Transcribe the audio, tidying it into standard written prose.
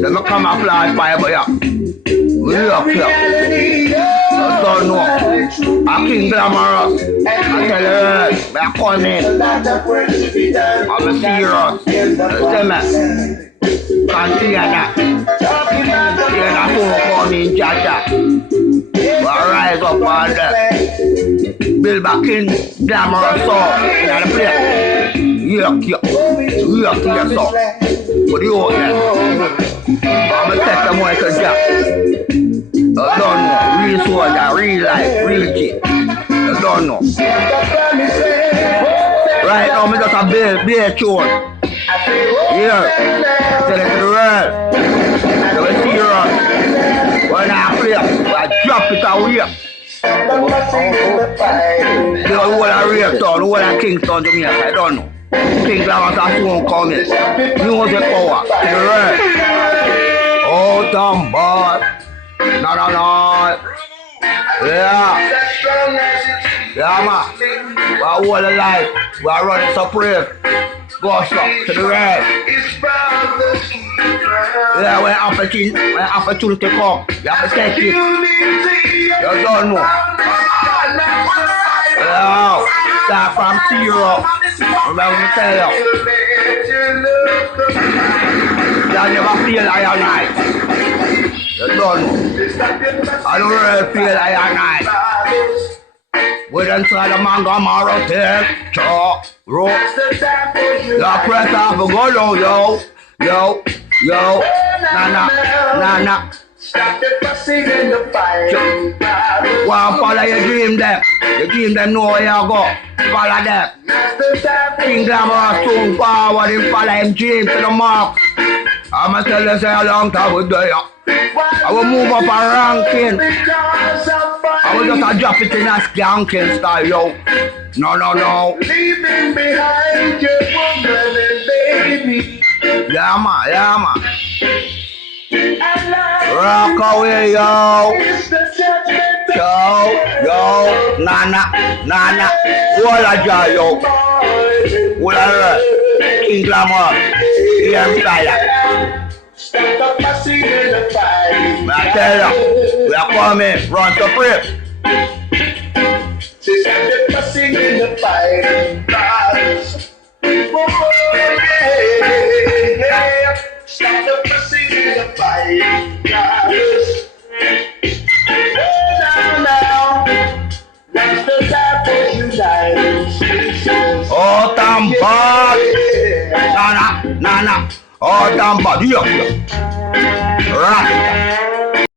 Let me camouflage fiber here. We look here. I don't know. I'm King Glamorous. I tell you, I'm coming. I'm a serious. Listen, man. Can't see that. See that phone call me in Jaja. We'll rise up on that. Build back in Glamorous song in the place. Yuck, song. What do you want then? I'm going to take them away to Jack. I don't know. Real soldier, real life, real shit. I don't know. Right now, I'm just a beer tune. Here, tell it to the world. So we see you when I play, I drop it away. The whole of Raytown, the whole of Kingston, Jamaica, I don't know. King Glamorous has phone coming. Music power to the world. Oh, damn, boy. No. Yeah. Yeah, man. We're all alive. We're running supreme. Go up to the world. Yeah, when opportunity come, you have to take it. You don't know. Yeah. Start from zero. Remember me tell you. You never feel I am nice. You don't know. I don't really feel I am nice. We inside the mango marrow take chalk rope. You press off and go low, yo. Nah. Stop the fussing in the fire. Well, follow your dream them. Your dream them know where you go. Follow them. King Glamorous soon forward and follow him dream to the mark. I'ma tell you say a long time we there. I will move up a ranking. I will just drop it in a skanking style, yo. No. Leaving behind your woman and baby. Yeah, man. Rock away, yo. Nana. Walla Jai, yo. Walla King Glamorous. EM style. Start up my seat in the fire. I tell you, we are coming, run to prep. She started passing in the fire. Start up passing in the fire. Now, that's the time for you guys. Oh, Tampa. Nana. Oh, damn bad, yeah. Rat